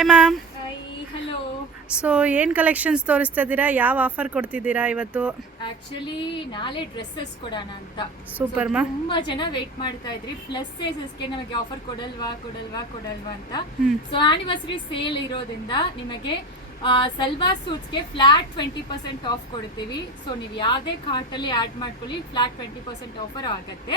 Hi ma'am. Hello. So ಏನು collections ತೋರಿಸ್ತಾ ಇದ್ದೀರಾ, ಯಾವ ಆಫರ್ ಕೊಡ್ತಿದ್ದೀರಾ ಇವತ್ತು? ಆಕ್ಚುಲಿ ನಾಳೆ ಡ್ರೆಸ್ಸಸ್ ಕೊಡೋಣ ಅಂತ. Super ma'am. ತುಂಬಾ ಜನ ವೇಟ್ ಮಾಡ್ತಾ ಇದ್ರಿ, ಪ್ಲಸ್ ಸೈಜಸ್ಗೆ ನಮಗೆ ಆಫರ್ ಕೊಡಲ್ವಾ ಅಂತ. ಸೊ ಆನಿವರ್ಸರಿ ಸೇಲ್ ಇರೋದ್ರಿಂದ ನಿಮಗೆ ಸಲ್ವಾರ್ ಸೂಟ್ಸ್ಗೆ ಫ್ಲಾಟ್ 20% ಆಫ್ ಕೊಡ್ತೀವಿ. ಸೊ ನೀವು ಯಾವುದೇ ಕಾರ್ಟ್ ಅಲ್ಲಿ ಆಡ್ ಮಾಡ್ಕೊಳ್ಳಿ, ಫ್ಲಾಟ್ 20% ಆಫರ್ ಆಗುತ್ತೆ.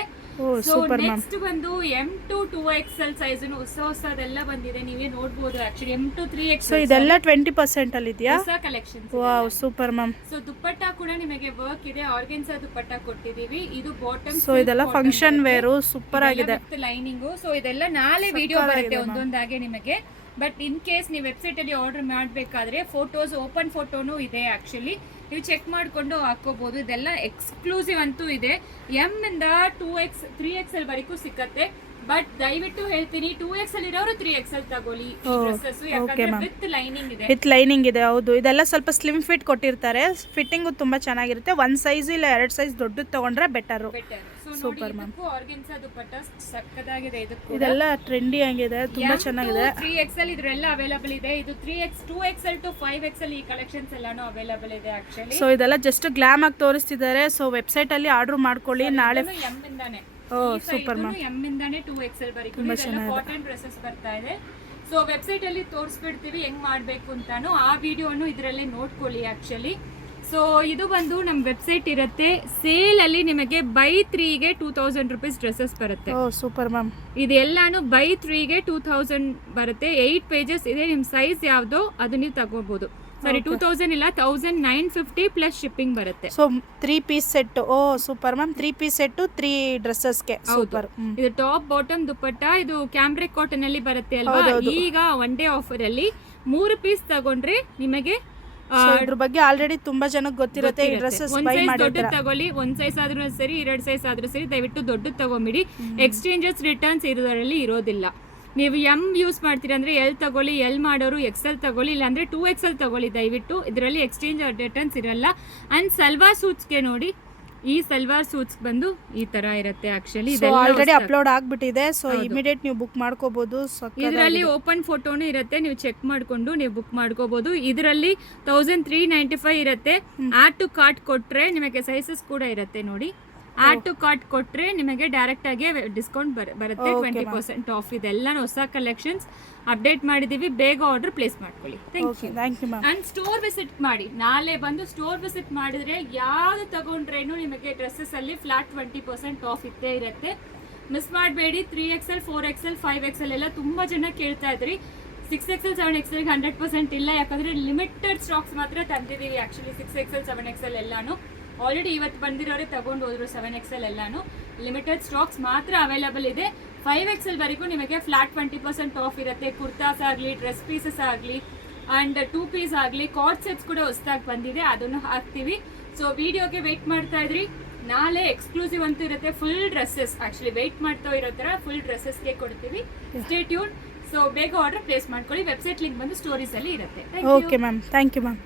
ಸೊ ನೆಕ್ಸ್ಟ್ ಬಂದು M2 2XL ಸೈಜ್ ಹೊಸದೆಲ್ಲ ಬಂದಿದೆ, ನೀವೇ ನೋಡಬಹುದು. ಆಕ್ಚುಲಿ M2 3XL ಸೊ ಇದೆಲ್ಲ 20% ಅಲ್ಲಿ ಇದೆಯಾ? ಹೊಸ collection. Wow, super ma'am. So dupatta ಕೂಡ ನಿಮಗೆ ವರ್ಕ್ ಇದೆ, ಆರ್ಗೆನ್ಸಾ ದುಪ್ಪಟ್ಟ ಕೊಟ್ಟಿದೀವಿ. ಇದು ಬಾಟಮ್. ಸೊ ಇದೆಲ್ಲ ಫಂಕ್ಷನ್ ವೇರ್, ಸೂಪರ್ ಆಗಿದೆ. ಲೈನಿಂಗ್. ಸೊ ಇದೆಲ್ಲ ನಾಳೆ ವಿಡಿಯೋ ಬರುತ್ತೆ ಒಂದೊಂದಾಗೆ ನಿಮಗೆ. ಬಟ್ ಇನ್ ಕೇಸ್ ನೀವು ವೆಬ್ಸೈಟ್ ಅಲ್ಲಿ ಆರ್ಡರ್ ಮಾಡಬೇಕಾದ್ರೆ ಫೋಟೋಸ್, ಓಪನ್ ಫೋಟೋನು ಇದೆ. ಆಕ್ಚುಲಿ ನೀವು ಚೆಕ್ ಮಾಡ್ಕೊಂಡು ಹಾಕೋಬಹುದು. ಇದೆಲ್ಲ ಎಕ್ಸ್ಕ್ಲೂಸಿವ್ ಅಂತೂ ಇದೆ. ಎಂ ಇಂದ 2X 3XL ವರೆಗೂ ಸಿಕ್ಕತ್ತೆ. ಬಟ್ ದಯವಿಟ್ಟು ಹೇಳ್ತೀನಿ, 2XL ಇರೋರು 3XL ತಗೊಳ್ಳಿ. ವಿತ್ ಲೈನಿಂಗ್ ಇದೆ. ವಿತ್ ಲೈನಿಂಗ್ ಇದೆ, ಹೌದು. ಇದೆಲ್ಲ ಸ್ವಲ್ಪ ಸ್ಲಿಮ್ ಫಿಟ್ ಕೊಟ್ಟಿರ್ತಾರೆ, ಫಿಟ್ಟಿಂಗು ತುಂಬಾ ಚೆನ್ನಾಗಿರುತ್ತೆ. ಒಂದ್ ಸೈಜ್ ಇಲ್ಲ 2 ಸೈಜ್ ದೊಡ್ಡದು ತಗೊಂಡ್ರೆ ಬೆಟರ್. Super ma'am. ಆರ್ಗೆನ್ಸಾ ದುಪ್ಪಟ್ಟ ಸಕ್ಕದಾಗಿದೆ. ಇದೆಲ್ಲ ಟ್ರೆಂಡಿ ಆಗಿದೆ, ತುಂಬಾ ಚೆನ್ನಾಗಿದೆ. 3XL ಇದ್ರೆಲ್ಲ ಅವೈಲೇಬಲ್ ಇದೆ. ಇದು 2XL to 5XL ಈ ಕಲೆಕ್ಷನ್ಸ್ ಎಲ್ಲಾನು ಅವೈಲೇಬಲ್ ಇದೆ ಆಕ್ಚುಲಿ. ಸೊ ಇದೆಲ್ಲ ಜಸ್ಟ್ ಗ್ಲಾಮ್ ಆಗಿ ತೋರಿಸ್ತಿದ್ದಾರೆ. ಸೊ ವೆಬ್ಸೈಟ್ ಅಲ್ಲಿ ಆರ್ಡರ್ ಮಾಡ್ಕೊಳ್ಳಿ. ನಾಳೆ ಎಂ ಇಂದಾನೆ. Super ma'am. ಎಂ ಇಂದಾನೆ 2XL ವರೆಗೂ ಕಾಟನ್ ಡ್ರೆಸ್ಸಸ್ ಬರ್ತಾ ಇದೆ. ಸೊ ವೆಬ್ಸೈಟ್ ಅಲ್ಲಿ ತೋರಿಸ್ಬಿಡ್ತೀವಿ ಹೆಂಗ್ ಮಾಡ್ಬೇಕು ಅಂತಾನು. ಆ ವಿಡಿಯೋನು ಇದರಲ್ಲೇ ನೋಡ್ಕೊಳ್ಳಿ ಆಕ್ಚುಲಿ. ಸೊ ಇದು ಬಂದು ನಮ್ಮ ವೆಬ್ಸೈಟ್ ಇರುತ್ತೆ. ಸೇಲ್ ಅಲ್ಲಿ ನಿಮಗೆ ಬೈ 3ಗೆ 2000 ರೂಪೀಸ್ ಡ್ರೆಸ್ಸಸ್ ಬರುತ್ತೆ. Super ma'am. ಇದೆಲ್ಲಾನು ಬೈ 3ಗೆ 2000 ಬರುತ್ತೆ. 8 ಪೇಜಸ್ ಇದೆ. ನಿಮ್ ಸೈಜ್ ಯಾವ್ದೋ ಅದು ನೀವು ತಗೋಬಹುದು. ಸರಿ, 2000 ಇಲ್ಲ, 1950 ಪ್ಲಸ್ ಶಿಪ್ಪಿಂಗ್ ಬರುತ್ತೆ. So 3 piece set. Super ma'am. 3 piece set 3 ಡ್ರೆಸ್ಸಸ್ಗೆ. ಸೂಪರ್. ಇದು ಟಾಪ್ ಬಾಟಮ್ ದುಪ್ಪಟ್ಟ. ಇದು ಕ್ಯಾಂಬ್ರಿಕ್ ಕಾಟನ್ ಅಲ್ಲಿ ಬರುತ್ತೆ ಅಲ್ವಾ. ಈಗ ಒನ್ ಡೇ ಆಫರ್ ಅಲ್ಲಿ 3 ಪೀಸ್ ತಗೊಂಡ್ರೆ ನಿಮಗೆ ಇದ್ರ ಬಗ್ಗೆ ಆಲ್ರೆಡಿ ತುಂಬಾ ಜನಕ್ಕೆ ಗೊತ್ತಿರುತ್ತೆ. ಈ ಡ್ರೆಸ್ಸಸ್ ಬೈ ಮಾಡಿ ದೊಡ್ಡದು ತಗೊಳ್ಳಿ. ಒಂದ್ ಸೈಜ್ ಆದ್ರೂ ಸರಿ, 2 ಸೈಜ್ ಆದ್ರೂ ಸರಿ, ದಯವಿಟ್ಟು ದೊಡ್ಡದು ತಗೊಂಬಿಡಿ. ಎಕ್ಸ್ಚೇಂಜಸ್ ರಿಟರ್ನ್ಸ್ ಇದರಲ್ಲಿ ಇರೋದಿಲ್ಲ. ನೀವು ಎಂ ಯೂಸ್ ಮಾಡ್ತೀರಾ ಅಂದ್ರೆ ಎಲ್ ತಗೊಳ್ಳಿ, ಎಲ್ ಮಾಡೋರು XL ತಗೊಳ್ಳಿ, ಇಲ್ಲಾಂದ್ರೆ 2XL ತಗೊಳ್ಳಿ ದಯವಿಟ್ಟು. ಇದರಲ್ಲಿ ಎಕ್ಸ್ಚೇಂಜ್ ರಿಟರ್ನ್ಸ್ ಇರಲ್ಲ. ಅಂಡ್ ಸಲ್ವಾರ್ ಸೂಟ್ಸ್ಗೆ ನೋಡಿ, ಈ ಸಲ್ವಾರ್ ಸೂಟ್ಸ್ ಬಂದು ಈ ತರ ಇರುತ್ತೆ. ಆಕ್ಚುಲಿ ಆಲ್ರೆಡಿ ಅಪ್ಲೋಡ್ ಆಗ್ಬಿಟ್ಟಿದೆ. ಸೊ ಇಮಿಡಿಯೇಟ್ ನೀವು ಬುಕ್ ಮಾಡ್ಕೋಬಹುದು. ಇದರಲ್ಲಿ ಓಪನ್ ಫೋಟೋನು ಇರುತ್ತೆ, ನೀವು ಚೆಕ್ ಮಾಡ್ಕೊಂಡು ನೀವು ಬುಕ್ ಮಾಡ್ಕೋಬಹುದು. ಇದರಲ್ಲಿ 1395 ಇರುತ್ತೆ. ಆಡ್ ಟು ಕಾರ್ಟ್ ಕೊಟ್ರೆ ನಿಮಗೆ ಸೈಜಸ್ ಕೂಡ ಇರುತ್ತೆ ನೋಡಿ. ಆಡ್ ಟು ಕಾರ್ಟ್ ಕೊಟ್ರೆ ನಿಮಗೆ ಡೈರೆಕ್ಟ್ ಆಗಿ ಡಿಸ್ಕೌಂಟ್ ಬರುತ್ತೆ. 20% ಆಫ್. ಇದೆಲ್ಲ ಹೊಸ ಕಲೆಕ್ಷನ್ಸ್ ಅಪ್ಡೇಟ್ ಮಾಡಿದೀವಿ. ಬೇಗ ಆರ್ಡರ್ ಪ್ಲೇಸ್ ಮಾಡ್ಕೊಳ್ಳಿ. Thank you ma'am. And store visit ಮಾಡಿ. ನಾಳೆ ಬಂದು ಸ್ಟೋರ್ ವಿಸಿಟ್ ಮಾಡಿದ್ರೆ ಯಾವ್ದು ತಗೊಂಡ್ರೇನು ನಿಮಗೆ ಡ್ರೆಸ್ಸಸ್ ಅಲ್ಲಿ ಫ್ಲಾಟ್ 20% ಆಫ್ ಇದ್ದೇ ಇರುತ್ತೆ. ಮಿಸ್ ಮಾಡಬೇಡಿ. 3XL 4XL 5XL ಎಲ್ಲ ತುಂಬಾ ಜನ ಕೇಳ್ತಾ ಇದ್ರಿ. 6XL 7XL 100% ಇಲ್ಲ, ಯಾಕಂದ್ರೆ ಲಿಮಿಟೆಡ್ ಸ್ಟಾಕ್ಸ್ ಮಾತ್ರ ತಂದಿದೀವಿ. ಆಕ್ಚುಲಿ 6XL 7XL ಎಲ್ಲಾನು ಆಲ್ರೆಡಿ ಇವತ್ತು ಬಂದಿರೋರೆ ತಗೊಂಡು ಹೋದ್ರು. 7XL ಎಲ್ಲಾನು ಲಿಮಿಟೆಡ್ ಸ್ಟಾಕ್ಸ್ ಮಾತ್ರ ಅವೈಲೇಬಲ್ ಇದೆ. 5XL ವರೆಗೂ ನಿಮಗೆ ಫ್ಲಾಟ್ 20% ಆಫ್ ಇರುತ್ತೆ. ಕುರ್ತಾಸ್ ಆಗಲಿ, ಡ್ರೆಸ್ ಪೀಸಸ್ ಆಗಲಿ, ಅಂಡ್ 2 ಪೀಸ್ ಆಗಲಿ, ಕಾರ್ಡ್ ಸೆಟ್ಸ್ ಕೂಡ ಹೊಸದಾಗಿ ಬಂದಿದೆ, ಅದನ್ನು ಹಾಕ್ತೀವಿ. ಸೊ ವಿಡಿಯೋಗೆ ವೆಯ್ಟ್ ಮಾಡ್ತಾ ಇದ್ರಿ. ನಾಳೆ ಎಕ್ಸ್ಕ್ಲೂಸಿವ್ ಅಂತೂ ಇರುತ್ತೆ. ಫುಲ್ ಡ್ರೆಸ್ಸಸ್, ಆಕ್ಚುಲಿ ವೆಯ್ಟ್ ಮಾಡ್ತಾ ಇರೋ ತರ ಫುಲ್ ಡ್ರೆಸ್ಸಸ್ಗೆ ಕೊಡ್ತೀವಿ. Stay tune. ಸೊ ಬೇಗ ಆರ್ಡರ್ ಪ್ಲೇಸ್ ಮಾಡ್ಕೊಳ್ಳಿ. ವೆಬ್ಸೈಟ್ ಲಿಂಕ್ ಬಂದು ಸ್ಟೋರೀಸ್ ಅಲ್ಲಿ ಇರುತ್ತೆ. Okay ma'am. Thank you ma'am.